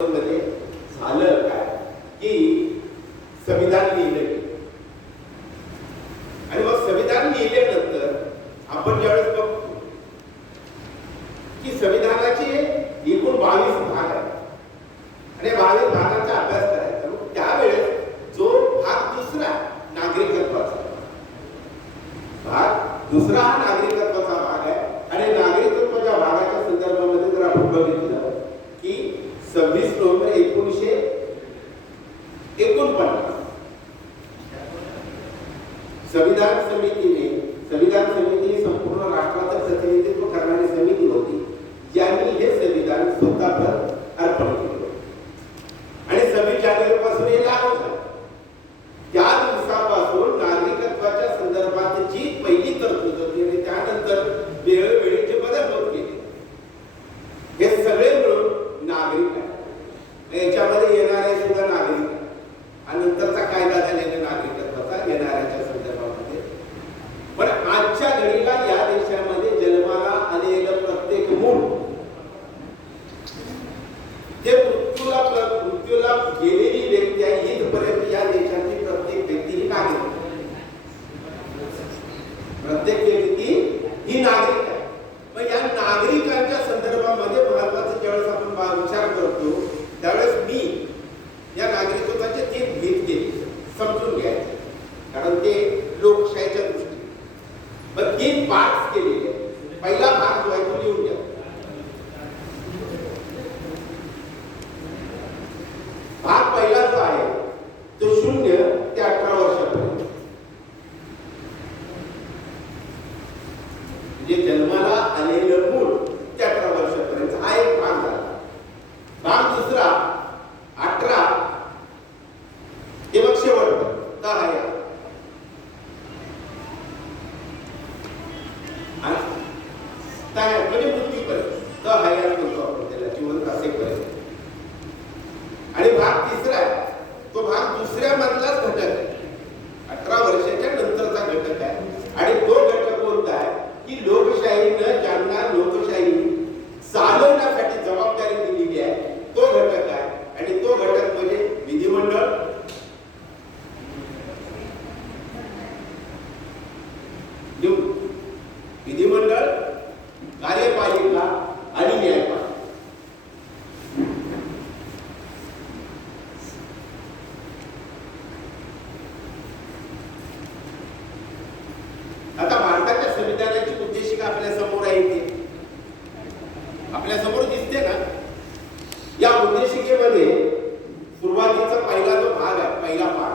मध्ये झालं काय की संविधान लिहिलं आणि मग संविधान लिहिल्यानंतर आपण ज्यावेळेस बघतो की संविधानाचे एकूण 22 भाग आहेत आणि 22 भागांचा अभ्यास करायचा. मग त्यावेळेस जो भाग दुसरा नागरिकत्वाचा भाग दुसरा हा नागरिकत्वाचा भाग आहे आणि नागरिकत्वाच्या भागाच्या संदर्भामध्ये जर आपण बघितलं की 26 नोव्हेंबर 1949 संविधान समिती संपूर्ण राष्ट्राचं प्रतिनिधित्व करणारी समिती होती ज्यांनी हे संविधान स्वतःवर अर्पण केलं आणि 26 जानेवारी पासून हे लागू झालं. त्या दिवसापासून नागरिकत्वाच्या संदर्भात जी पहिली तरतूद होती आणि त्यानंतर वेळोवेळी जे बदल होत गेले हे सगळे मिळून नागरिक आहे. याच्यामध्ये येणारे सुद्धा नागरिक आहे आणि नंतरचा कायदा झालेला नागरिकत्वाचा येणाऱ्याच्या संदर्भामध्ये. पण आजच्या घडीला या देशामध्ये जन्माला आलेलं प्रत्येक मूल ते मृत्यूला गेलेली व्यक्ती आहे इथपर्यंत या देशाची प्रत्येक व्यक्ती ही नागरिक प्रत्येक व्यक्ती ही नागरिक आहे. मग या नागरिकांच्या संदर्भामध्ये महत्वाचं ज्यावेळेस आपण विचार करतो त्यावेळेस मी या नागरिकत्वाचे 3 भेद केले समजून घ्यायचे कारण ते लोकशाहीच्या दृष्टीने मग 3 पार्ट्स केलेले. पहिला भाग जो आहे तो लिहून घ्या. भाग पहिला जो आहे तो 0 ते 18 वर्षापर्यंत म्हणजे जन्माला आलेलं मूल ते 18 वर्षापर्यंत हा एक भाग झाला. भाग दुसरा 18 ते मग शेवटपर्यंत आहे म्हणजे मृत्यूपर्यंत हयात म्हणतो आपण त्याला जिवंत असेपर्यंत. आणि भाग तिसरा आहे तो भाग दुसऱ्या मधलाच घटक आहे 18 वर्षाच्या नंतरचा घटक आहे आणि तो घटक कोणता आहे की लोकशाहीनं ज्यांना लोकशाही चालवण्यासाठी जबाबदारी दिलेली आहे तो घटक आहे आणि तो घटक म्हणजे विधिमंडळ विधिमंडळ कार्यपालिका आणि न्यायपालिका. आता भारताच्या संविधानाची उद्देशिका आपल्या समोर आहे इथे आपल्या समोर दिसते ना. या उद्देशिकेमध्ये सुरुवातीचा पहिला जो भाग आहे पहिला पाठ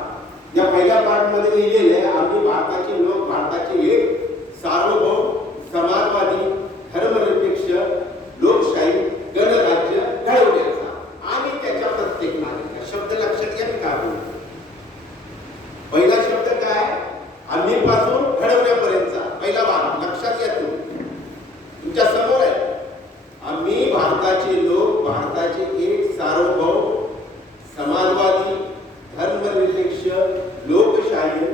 या पहिल्या पाठ मध्ये लिहिलेले आहे आम्ही भारताचे लोक भारताचे एक सार्वभौम समाजवादी धर्मनिरपेक्ष लोकशाही गणराज्य घडवण्याचा आणि त्याच्या प्रत्येक नागरिक शब्द लक्षात घ्या. मी काय बोलतो पहिला शब्द काय आम्ही पासून घडवण्यापर्यंतचा पहिला भाग लक्षात घ्या. तुमच्या समोर आहे आम्ही भारताचे लोक भारताचे एक सार्वभौम समाजवादी धर्मनिरपेक्ष लोकशाही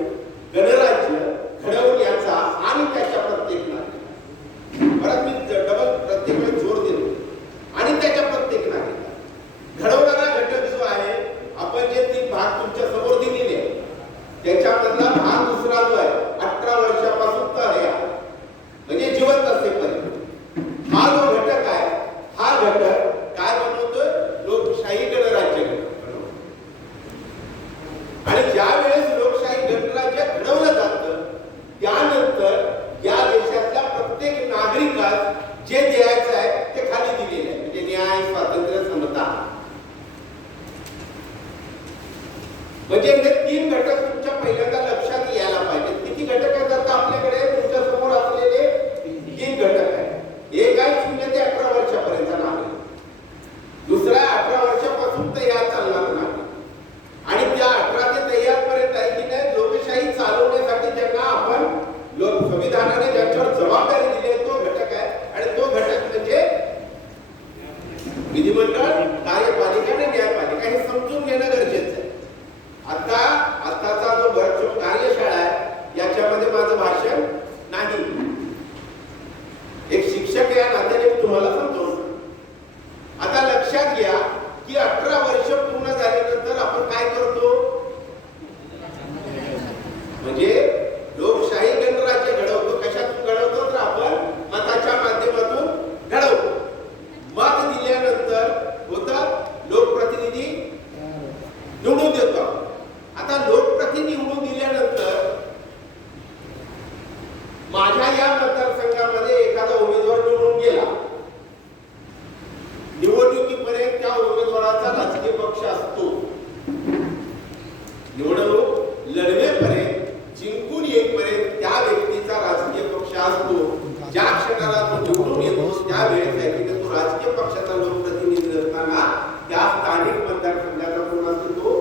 बारीक मतदारसंघाचा कोण असतो तो.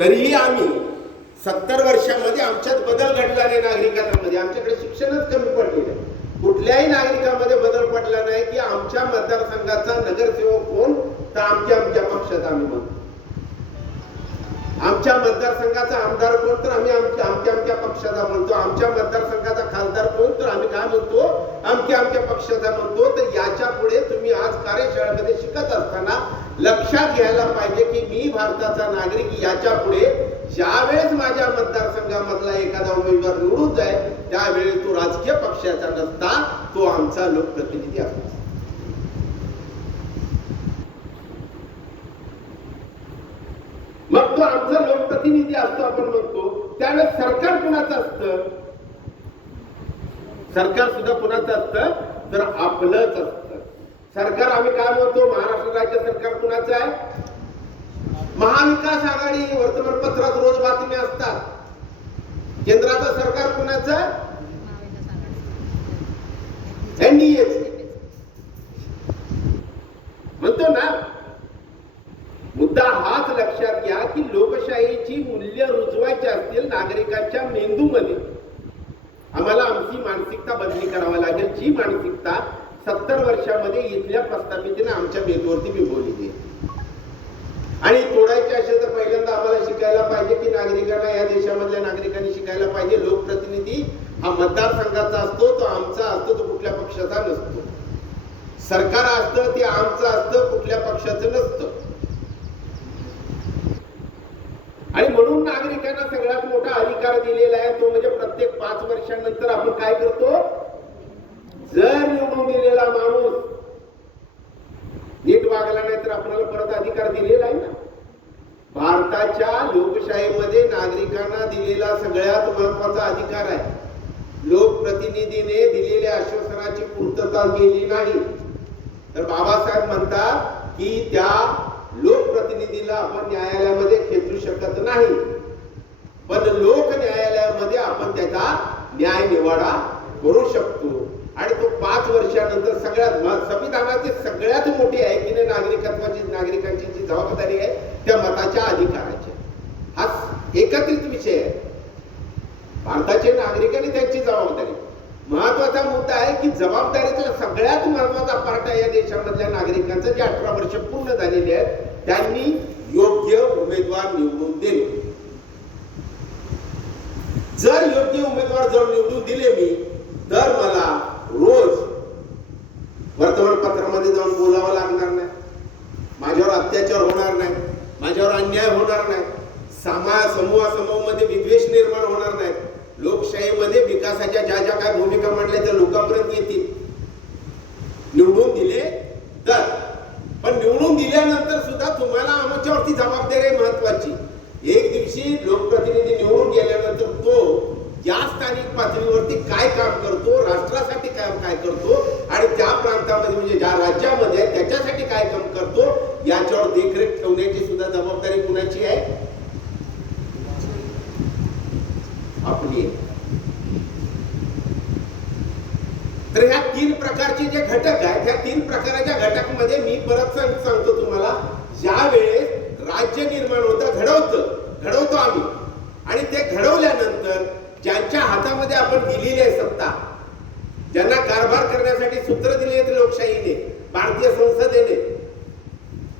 तरीही आम्ही 70 वर्षामध्ये आमच्यात बदल घडला नाही. नागरिकांमध्ये आमच्याकडे शिक्षणच कमी पडलेलं. कुठल्याही नागरिकांमध्ये बदल पडला नाही की आमच्या मतदारसंघाचा नगरसेवक कोण तर आमच्या पक्षात आम्ही म्हणतो. आमच्या मतदारसंघाचा आमदार कोण तर आम्ही आमच्या पक्षाचा म्हणतो. आमच्या मतदारसंघाचा खासदार कोण तर आम्ही काय म्हणतो आमच्या पक्षाचा म्हणतो. तर याच्या पुढे तुम्ही आज कार्यशाळेमध्ये शिकत असताना लक्षात घ्यायला पाहिजे की मी भारताचा नागरिक. याच्या पुढे ज्यावेळेस माझ्या मतदारसंघामधला एखादा उमेदवार निवडून जाईल त्यावेळेस तो राजकीय पक्षाचा नसता, तो आमचा लोकप्रतिनिधी असतो. मग तो आमचा लोकप्रतिनिधी असतो आपण म्हणतो. त्यावेळेस सरकार कुणाचं असतं? सरकार सुद्धा कुणाचं असतं तर आपलंच असतं. सरकार आम्ही काय म्हणतो महाराष्ट्र राज्य सरकार कुणाचं आहे? महाविकास आघाडी. वर्तमानपत्रात रोज बातम्या असतात. केंद्राचं सरकार कुणाचं? एनडीए म्हणतो ना. मुद्दा हाच लक्षात घ्या की लोकशाहीची मूल्य रुजवायची असतील नागरिकांच्या मेंदूमध्ये आम्हाला आमची मानसिकता बदली करावी लागेल. जी मानसिकता 70 वर्षामध्ये इथल्या प्रस्थापितीने आमच्या मेंदूवरती बिंबवली आहे. आणि तोडायचे असेल तर पहिल्यांदा आम्हाला शिकायला पाहिजे की नागरिकांना, या देशामधल्या नागरिकांनी शिकायला पाहिजे लोकप्रतिनिधी हा मतदारसंघाचा असतो, तो आमचा असतो, तो कुठल्या पक्षाचा नसतो. सरकार असतं ते आमचं असतं, कुठल्या पक्षाचं नसतं. आणि म्हणून नागरिकांना सगळ्यात मोठा अधिकार दिलेला आहे तो म्हणजे प्रत्येक 5 वर्षांनंतर आपण काय करतो, जर निवडून दिलेला माणूस नीट वागला नाही तर आपल्याला परत अधिकार दिलेला आहे ना. भारताच्या लोकशाहीमध्ये नागरिकांना दिलेला सगळ्यात महत्वाचा अधिकार आहे. लोकप्रतिनिधीने दिलेल्या आश्वासनाची पूर्तता केली नाही तर बाबासाहेब म्हणतात की त्या लोकप्रतिनिधीला आपण न्यायालयामध्ये खेचू शकत नाही, पण लोक न्यायालयामध्ये आपण त्याचा न्याय निवाडा करू शकतो. आणि तो 5 वर्षानंतर सगळ्यात संविधानाची सगळ्यात मोठी आहे की नागरिकांची जी जबाबदारी आहे त्या मताच्या अधिकाराची. हा एकत्रित विषय आहे. भारताचे नागरिक आणि त्यांची जबाबदारी महत्वाचा मुद्दा आहे की जबाबदारीचा सगळ्यात महत्वाचा पार्ट आहे या देशामधल्या नागरिकांचं जे 18 वर्ष पूर्ण झालेले आहेत त्यांनी योग्य उमेदवार निवडून दिले. जर योग्य उमेदवार निवडून दिले मी तर मला रोज वर्तमानपत्रामध्ये जाऊन बोलावं लागणार नाही, माझ्यावर अत्याचार होणार नाही, माझ्यावर अन्याय होणार नाही, समूहामध्ये विद्वेष निर्माण होणार नाही. लोकशाहीमध्ये विकासाच्या ज्या ज्या काय भूमिका मांडल्या त्या लोकांपर्यंत येतील. निवडून दिले तर, पण निवडून दिल्यानंतर सुद्धा तुम्हाला आमच्यावरती जबाबदारी महत्वाची. एक दिवशी लोकप्रतिनिधी निवडून गेल्यानंतर तो या स्थानिक पातळीवरती काय काम करतो, राष्ट्रासाठी काय करतो आणि त्या प्रांतामध्ये म्हणजे ज्या राज्यामध्ये त्याच्यासाठी काय काम करतो याच्यावर देखरेख ठेवण्याची सुद्धा जबाबदारी कुणाची आहे? आपली. तर ह्या 3 प्रकारचे जे घटक आहेत त्या 3 प्रकाराच्या घटकामध्ये मी परत सांगतो तुम्हाला, ज्या वेळेस राज्य निर्माण होतं घडवतो आम्ही आणि ते घडवल्यानंतर ज्यांच्या हातामध्ये आपण दिलेली आहे सत्ता, ज्यांना कारभार करण्यासाठी सूत्र दिली आहेत लोकशाहीने, भारतीय संसदेने,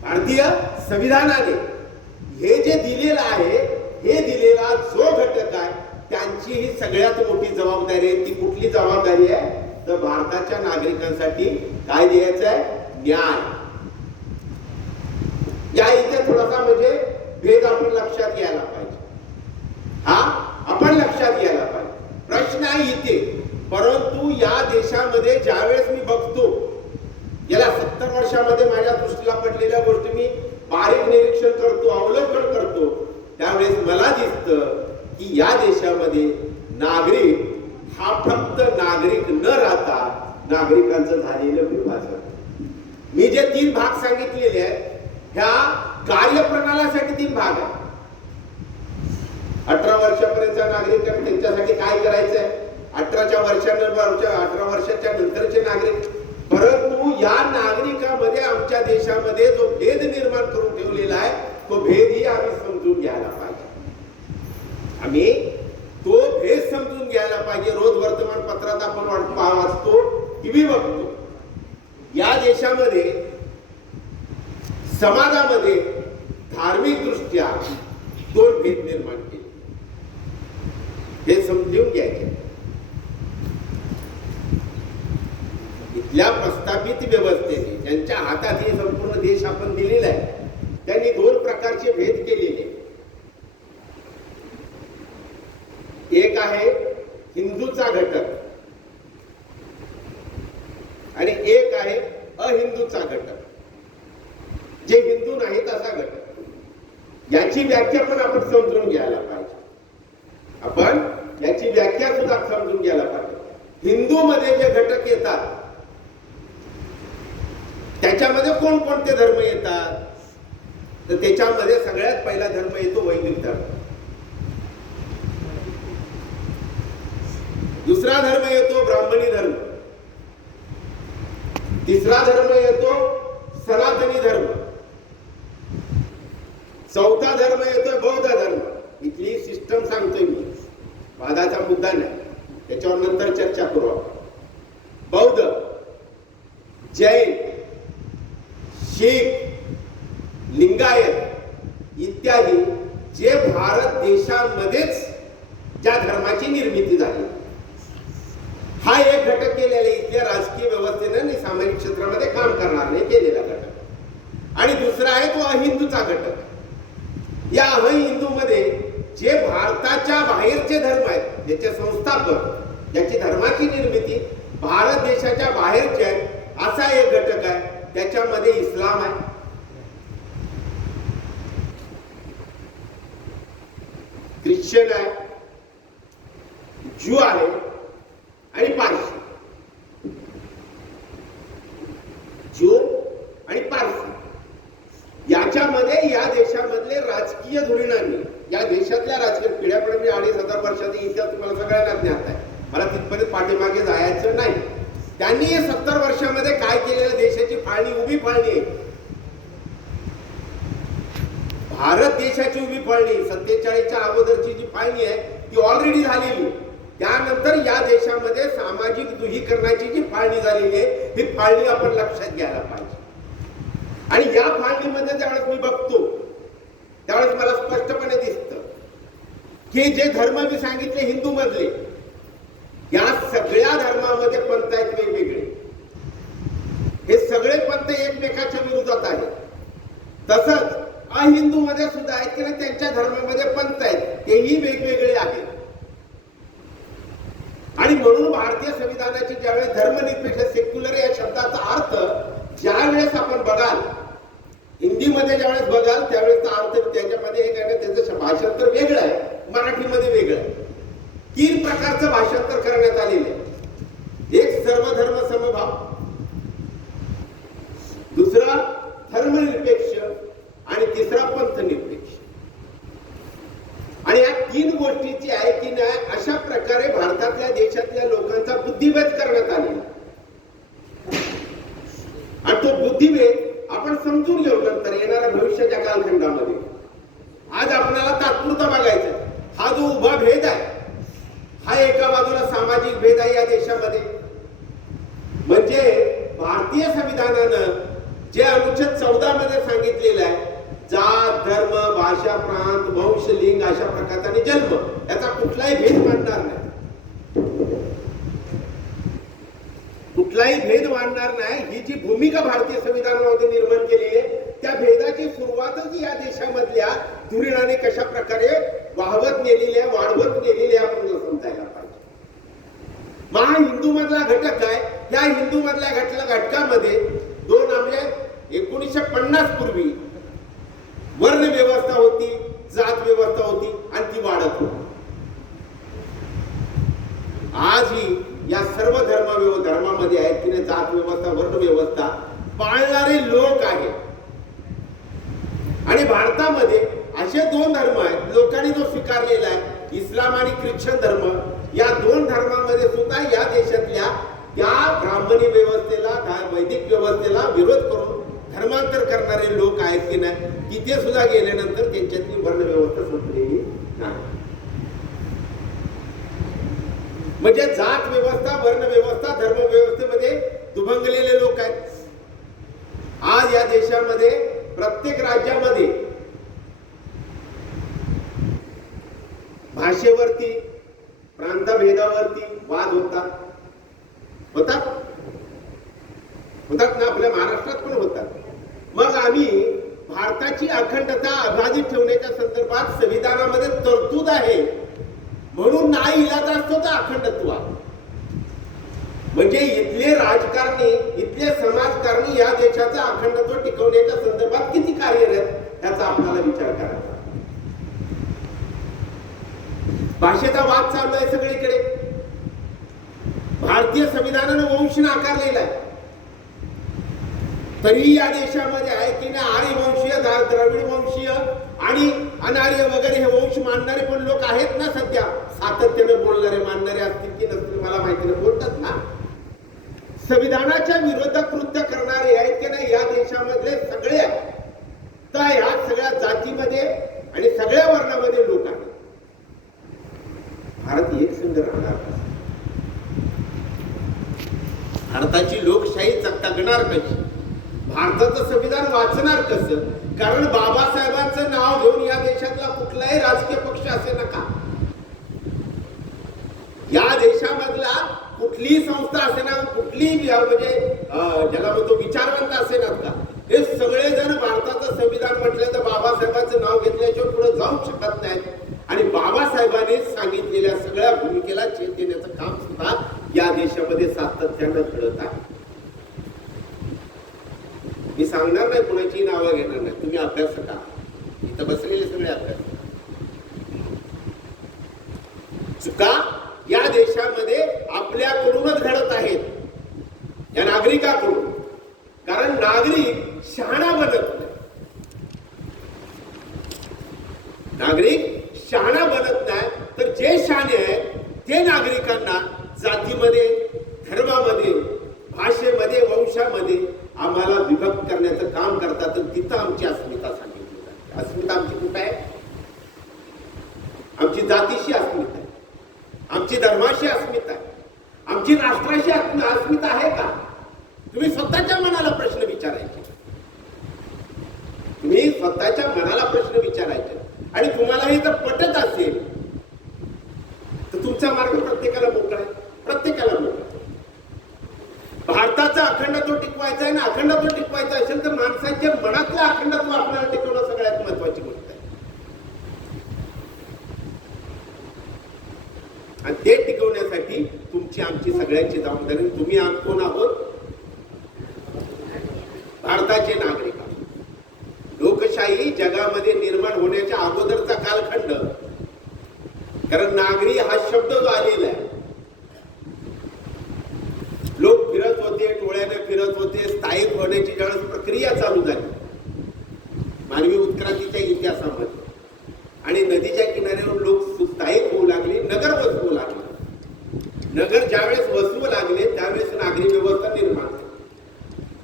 भारतीय संविधानाने, हे जे दिलेलं आहे हे दिलेला जो घटक आहे त्यांची ही सगळ्यात मोठी जबाबदारी आहे. ती कुठली जबाबदारी आहे तर भारताच्या नागरिकांसाठी काय द्यायचं आहे? न्याय. या इथे थोडासा म्हणजे भेद आपण लक्षात घ्यायला पाहिजे. आपण लक्षात घ्यायला पाहिजे. प्रश्न आहे इथे. परंतु या देशामध्ये ज्यावेळेस मी बघतो गेल्या 70 वर्षामध्ये माझ्या दृष्टीला पडलेल्या गोष्टी मी बारीक निरीक्षण करतो, अवलोकन करतो, त्यावेळेस मला दिसतं की या देशामध्ये नागरिक हा फक्त नागरिक न राहता नागरिकांचं झालेलं विभाजन. मी जे 3 भाग सांगितलेले आहेत ह्या कार्यप्रणालीसाठी 3 भाग आहेत. 18 वर्षापर्यंतचा नागरिक त्यांच्यासाठी काय करायचंय, 18 वर्षाच्या नंतरचे नागरिक. परंतु या नागरिकांमध्ये आमच्या देशामध्ये जो भेद तो भेदही आम्ही समजून घ्यायला पाहिजे. आम्ही तो भेद समजून घ्यायला पाहिजे. रोज वर्तमानपत्रात आपण वाचतो, टीव्ही बघतो. या देशामध्ये समाजामध्ये धार्मिक दृष्ट्या दोन भेद निर्माण केले. हे समजून घ्यायचे. इथल्या प्रस्थापित व्यवस्थेने ज्यांच्या हातात हे संपूर्ण देश आपण दिलेला आहे, त्यांनी दोन प्रकारचे भेद केलेले. एक आहे हिंदूचा घटक आणि एक आहे अहिंदूचा घटक. जे हिंदू नाही तसा घटक. याची व्याख्या पण आपण समजून घ्यायला पाहिजे. आपण याची व्याख्या सुद्धा समजून घ्यायला पाहिजे. हिंदू मध्ये जे घटक येतात त्याच्यामध्ये कोणकोणते धर्म येतात, तर त्याच्यामध्ये सगळ्यात पहिला धर्म येतो वैदिक धर्म. दुसरा धर्म येतो ब्राह्मणी धर्म. तिसरा धर्म येतो सनातनी धर्म. चौथा धर्म येतो बौद्ध धर्म. इथली सिस्टम सांगतोय मी, वादाचा मुद्दा नाही, त्याच्यावर नंतर चर्चा करू आपण. बौद्ध, जैन, शीख, लिंगायत इत्यादी जे भारत देशामध्येच ज्या धर्माची निर्मिती झाली, हा एक घटक केलेला आहे. इथल्या राजकीय व्यवस्थेने आणि सामाजिक क्षेत्रामध्ये काम करणार नाही केलेला घटक. आणि दुसरा आहे तो अहिंदूचा घटक. या अहिंदू मध्ये जे भारताच्या बाहेरचे धर्म आहेत, ज्याचे संस्थापक, ज्याची धर्माची निर्मिती भारत देशाच्या बाहेरचे आहे, असा एक घटक आहे. त्याच्यामध्ये इस्लाम आहे, ख्रिश्चन आहे, ज्यू आहे आणि पारसी. ज्यू आणि पारसी याच्यामध्ये या देशामधले राजकीय धोरणांनी, या देशातल्या राजकीय पिढ्यापुढे मी 2500 वर्षाचा इतिहास तुम्हाला सगळ्यांना ज्ञात आहे, मला तिथपर्यंत पाठीमागे जायचं नाही. त्यांनी 70 वर्षामध्ये काय केलेलं, देशाची फाळणी, उभी फाळणी आहे. भारत देशाची उभी फाळणी 47च्या अगोदरची जी फाळणी आहे ती ऑलरेडी झालेली. त्यानंतर या देशामध्ये सामाजिक दुहीकरणाची जी फाळणी झालेली आहे, ही फाळणी आपण लक्षात घ्यायला पाहिजे. आणि या फाळणीमध्ये ज्यावेळेस मी बघतो त्यावेळेस मला स्पष्टपणे दिसतं की जे धर्म मी सांगितले हिंदू मधले, या सगळ्या धर्मामध्ये पंथ आहेत वेगवेगळे. हे सगळे पंथ एकमेकाच्या विरोधात आहेत. तसंच अहिंदू मध्ये सुद्धा आहेत की त्यांच्या धर्मामध्ये पंथ आहेत, तेही वेगवेगळे आहेत. आणि म्हणून भारतीय संविधानाची ज्यावेळेस धर्मनिरपेक्ष सेक्युलर या शब्दाचा अर्थ ज्यावेळेस आपण बघाल, हिंदीमध्ये ज्यावेळेस बघाल त्यावेळेस अर्थ त्याच्यामध्ये एक आहे, त्याचं भाषांतर वेगळं आहे, मराठीमध्ये वेगळं आहे. 3 प्रकारचं भाषांतर करण्यात आलेलं आहे. एक सर्वधर्म समभाव, दुसरा धर्मनिरपेक्ष आणि तिसरा पंथनिरपेक्ष. आणि या 3 गोष्टीची आहे की नाही, अशा प्रकारे भारतातल्या देशातल्या लोकांचा बुद्धिभेद करण्यात आलेला. आणि तो बुद्धिभेद आपण समजून घेऊ नंतर येणाऱ्या भविष्याच्या कालखंडामध्ये. आज आपल्याला तात्पुरता बघायचं, हा जो उभा भेद आहे हा एका बाजूला सामाजिक भेद आहे या देशामध्ये. म्हणजे भारतीय संविधानानं जे अनुच्छेद 14 मध्ये सांगितलेलं आहे, जात, धर्म, भाषा, प्रांत, वंश, लिंग अशा प्रकारचा आणि जन्म याचा कुठलाही भेद मानणार नाही. कुठलाही भेद मानणार नाही. ही जी भूमिका भारतीय संविधानामध्ये निर्माण केलेली आहे, त्या भेदाची सुरुवातच या देशामधल्या धुरीणाने कशा प्रकारे वाहवत नेलेली आहे, वाढवत नेलेली आहे, आपण समजायला पाहिजे. महा हिंदू मधला घटक आहे. या हिंदू मधल्या घटकामध्ये 2 म्हणजे 1950 पूर्वी वर्ण व्यवस्था होती, जात व्यवस्था होती आणि ती वाढत होती. आजही या सर्व धर्मामध्ये आहेत की जात व्यवस्था, वर्ण व्यवस्था पाळणारे लोक आहेत. आणि भारतामध्ये असे 2 धर्म आहेत लोकांनी जो स्वीकारलेला आहे, इस्लाम आणि ख्रिश्चन धर्म. या 2 धर्मामध्ये सुद्धा या देशातल्या त्या ब्राह्मणी व्यवस्थेला, वैदिक व्यवस्थेला विरोध करून धर्मांतर करणारे लोक आहेत की नाही, तिथे सुद्धा गेल्यानंतर त्यांच्यातली वर्णव्यवस्था संपलेली नाही. म्हणजे जात व्यवस्था, वर्ण व्यवस्था, धर्म व्यवस्थेमध्ये दुभंगलेले लोक आहेत. आज या देशामध्ये प्रत्येक राज्यामध्ये भाषेवरती, प्रांतभेदावरती वाद होतात ना. आपल्या महाराष्ट्रात पण होतात. मग आम्ही भारताची अखंडता अबाधित ठेवण्याच्या संदर्भात संविधानामध्ये तरतूद आहे म्हणून नाही इलाज असतो तर अखंडत्व. म्हणजे इथले राजकारणी, इथले समाजकारणी या देशाचा अखंडत्व टिकवण्याच्या संदर्भात किती कार्यरत याचा आपल्याला विचार करायचा. भाषेचा वाद चालू आहे सगळीकडे. भारतीय संविधानानं वंश नाकारलेला आहे, तरी या देशामध्ये आहे की नाही आर्यवंशीय, द्रविड वंशीय आणि अनार्य वगैरे हे वंश मानणारे पण लोक आहेत ना सध्या. सातत्याने बोलणारे, मानणारे असतील की नसतील मला माहिती नाही, बोलतात ना. संविधानाच्या विरोधात कृत्य करणारे आहेत की नाही या देशामधले सगळे आहेत. तर ह्या सगळ्या जातीमध्ये आणि सगळ्या वर्णामध्ये लोक आहेत. भारत एक संघ राहणार कसा? भारताची लोकशाही जगणार कशी? भारताचं संविधान वाचणार कसं? कारण बाबासाहेबांचं नाव घेऊन या देशातला कुठलाही राजकीय पक्ष असे नका, या देशामधला कुठलीही संस्था असे ना, कुठलीही म्हणजे ज्याला म्हणतो विचारवंत असे ना का, हे सगळेजण भारताचं संविधान म्हटलं तर बाबासाहेबांचं नाव घेतल्याशिवाय पुढे जाऊ शकत नाहीत. आणि बाबासाहेबांनी सांगितलेल्या सगळ्या भूमिकेला छेद देण्याचं काम सुद्धा या देशामध्ये सातत्यानं घडत आहे. मी सांगणार नाही, कोणाची नावं घेणार नाही, तुम्ही अभ्यास करा. इथं बसलेले सगळे अभ्यास. चुका या देशामध्ये आपल्याकडूनच घडत आहेत, या नागरिकाकडून. कारण नागरिक शहाणा बनत नाही. नागरिक शहाणा बनत नाही, तर जे शहाणे आहेत ते नागरिकांना जातीमध्ये, धर्मामध्ये, भाषेमध्ये, वंशामध्ये आम्हाला विभक्त करण्याचं काम करतात. तिथं आमची अस्मिता सांगितली जाते. अस्मिता आमची कुठं आहे? आमची जातीशी अस्मिता आहे, आमची धर्माशी अस्मिता आहे, आमची राष्ट्राशी अस्मिता आहे का? तुम्ही स्वतःच्या मनाला प्रश्न विचारायचे. तुम्ही स्वतःच्या मनाला प्रश्न विचारायचे. आणि तुम्हालाही जर पटत असेल तर तुमचा मार्ग प्रत्येकाला मोकळा आहे, प्रत्येकाला मोकळा. भारताचा अखंडत्व टिकवायचा आहे ना, अखंडत्व टिकवायचं असेल तर माणसाच्या मनातलं अखंडत्व आपल्याला टिकवणं सगळ्यात महत्वाची गोष्ट आहे. आणि ते टिकवण्यासाठी तुमची आमची सगळ्यांची जबाबदारी. तुम्ही कोण आहोत? भारताचे नागरिक आहोत. लोकशाही जगामध्ये निर्माण होण्याच्या अगोदरचा कालखंड, कारण नागरी हा शब्द जो आलेला आहे, लोक फिरत होते, टोळ्याने फिरत होते. स्थायिक होण्याची ज्यावेळेस प्रक्रिया चालू झाली मानवी उत्क्रांतीच्या इतिहासामध्ये, आणि नदीच्या किनाऱ्यावर लोक स्थायिक होऊ लागले, नगर वसवू लागले. नगर ज्यावेळेस वसवू लागले त्यावेळेस नागरी व्यवस्था निर्माण झाली.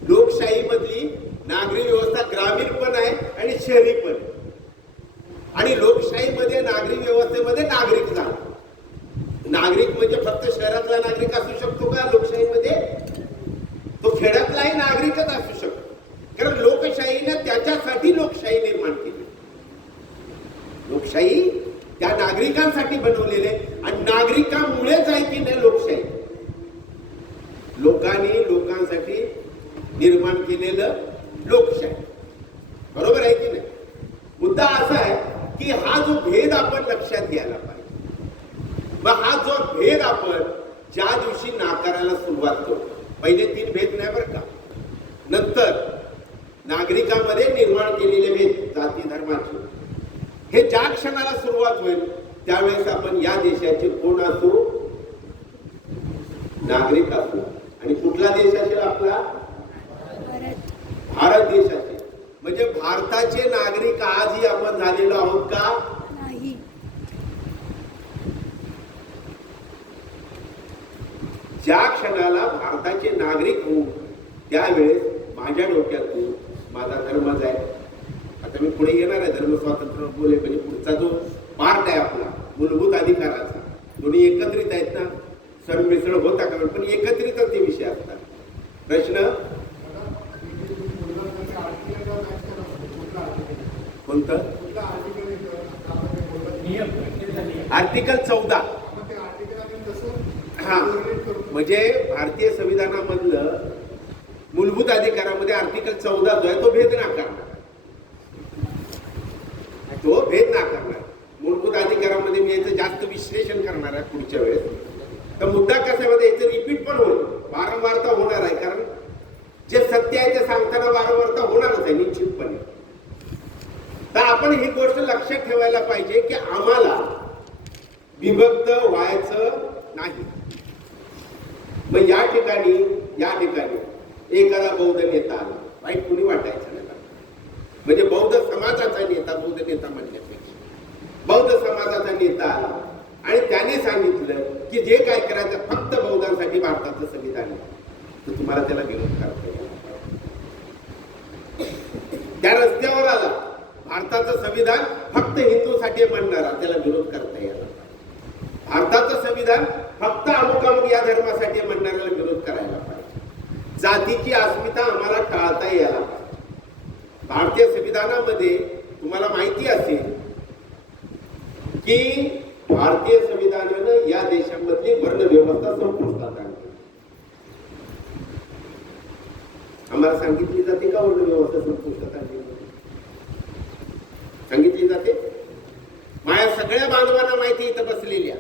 लोकशाही मधली नागरी व्यवस्था ग्रामीण पण आहे आणि शहरी पण. आणि लोकशाहीमध्ये नागरी व्यवस्थेमध्ये नागरिक झाला. नागरिक म्हणजे फक्त शहरातला नागरिक असू शकतो का? लोकशाहीमध्ये तो खेड्यातलाही नागरिकच असू शकतो. कारण लोकशाहीने त्याच्यासाठी लोकशाही निर्माण केली. लोकशाही त्या नागरिकांसाठी बनवलेले, आणि नागरिकांमुळेच आहे की नाही लोकशाही. लोकांनी लोकांसाठी निर्माण केलेलं लोकशाही. बरोबर आहे की नाही? मुद्दा असा आहे की हा जो भेद आपण लक्षात घ्यायला पाहिजे. मग हा जो भेद आपण ज्या दिवशी नाकारायला सुरुवात करतो, पहिले 3 भेद नाही बरं का, नंतर नागरिकांमध्ये निर्माण केलेले भेद जाती धर्माचे, हे ज्या क्षणाला सुरुवात होईल त्यावेळेस आपण या देशाचे कोण असू, नागरिक असू. आणि कुठला देश असेल आपला? भारत देश असेल. म्हणजे भारताचे नागरिक आजही आपण झालेलो आहोत का? नाही. ज्या क्षणाला भारताचे नागरिक होऊ त्यावेळेस माझ्या डोक्यातून माझा धर्मच आहे. आता मी पुढे येणार आहे धर्म स्वातंत्र्य बोले, म्हणजे पुढचा जो पार्ट आहे आपला मूलभूत अधिकाराचा, दोन्ही एकत्रित आहेत ना, सरमिसळ होता का पण एकत्रितच ते विषय असतात. प्रश्न कोणतं? आर्टिकल 14. हा, म्हणजे भारतीय संविधानामधलं मूलभूत अधिकारामध्ये आर्टिकल 14 जो आहे तो भेद नाकारणार. तो भेद नाकारणार. मूलभूत अधिकारामध्ये मी याचं जास्त विश्लेषण करणार आहे पुढच्या वेळेस. तर मुद्दा कसा मध्ये याचं रिपीट पण होईल, वारंवारता होणार आहे, कारण जे सत्य आहे ते सांगताना वारंवारता होणारच आहे निश्चितपणे. तर आपण ही गोष्ट लक्षात ठेवायला पाहिजे की आम्हाला विभक्त व्हायचं नाही. मग या ठिकाणी एखादा बौद्ध नेता आला, वाईट कुणी वाटायचं नाही, म्हणजे बौद्ध समाजाचा नेता, बौद्ध नेता म्हणण्यापेक्षा बौद्ध समाजाचा नेता आला आणि त्याने सांगितलं की जे काय करायचं फक्त बौद्धांसाठी भारताचं संविधान आहे, तर तुम्हाला त्याला विरोध करता येईल. त्या रस्त्यावर आला, भारताचं संविधान फक्त हिंदूसाठी म्हणणारा, त्याला विरोध करता येईल. भारताचं संविधान फक्त अमुक या धर्मासाठी म्हणणाऱ्याला विरोध करायला पाहिजे. जातीची अस्मिता आम्हाला टाळता यायला पाहिजे. भारतीय संविधानामध्ये तुम्हाला माहिती असेल की भारतीय संविधानानं या देशामधली वर्ण व्यवस्था संपुष्टात आणली. आम्हाला सांगितली जाते का वर्ण व्यवस्था संपुष्टात आणली? सांगितली जाते. माझ्या सगळ्या बांधवांना माहिती इथं बसलेल्या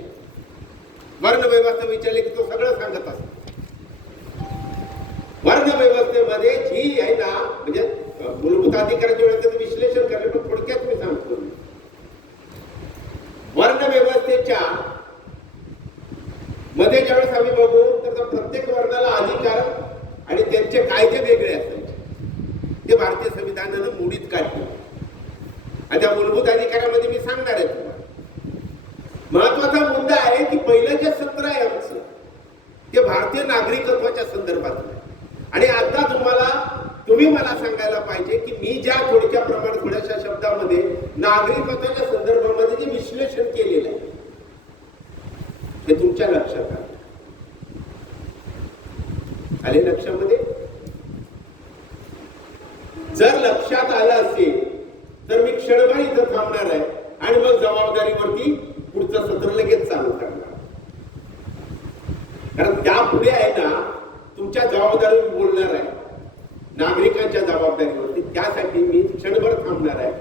वर्ण व्यवस्था विचारले की तो सगळं सांगत असतो. वर्ण व्यवस्थेमध्ये जी आहे ना, म्हणजे मूलभूत अधिकाराच्या वेळेस विश्लेषण करणे, पण थोडक्यात मी सांगतो. वर्ण व्यवस्थेच्या मध्ये ज्यावेळेस आम्ही बघू तर प्रत्येक वर्णाला अधिकार आणि त्यांचे कायदे वेगळे असायचे. ते भारतीय संविधानानं मोडीत काढले. आणि त्या मूलभूत अधिकारामध्ये मी सांगणार आहे तुम्हाला. महत्वाचा मुद्दा आहे की पहिलं जे सत्र आहे आमचं ते भारतीय नागरिकत्वाच्या संदर्भात आहे. आणि आता तुम्ही मला सांगायला पाहिजे की मी ज्या थोडक्या प्रमाणात थोड्याशा शब्दामध्ये नागरिकत्वाच्या संदर्भामध्ये जे विश्लेषण केलेलं आहे ते तुमच्या लक्षात आले लक्षामध्ये? जर लक्षात आलं असेल तर मी क्षणभर इथं थांबणार आहे आणि मग जबाबदारीवरती पुढचं सत्र लगेच चालू करणार. कारण त्यापुढे आहे ना तुमच्या जबाबदारीवर बोलणार आहे, नागरिकांच्या जबाबदारीवरती. त्यासाठी मी क्षणभर थांबणार आहे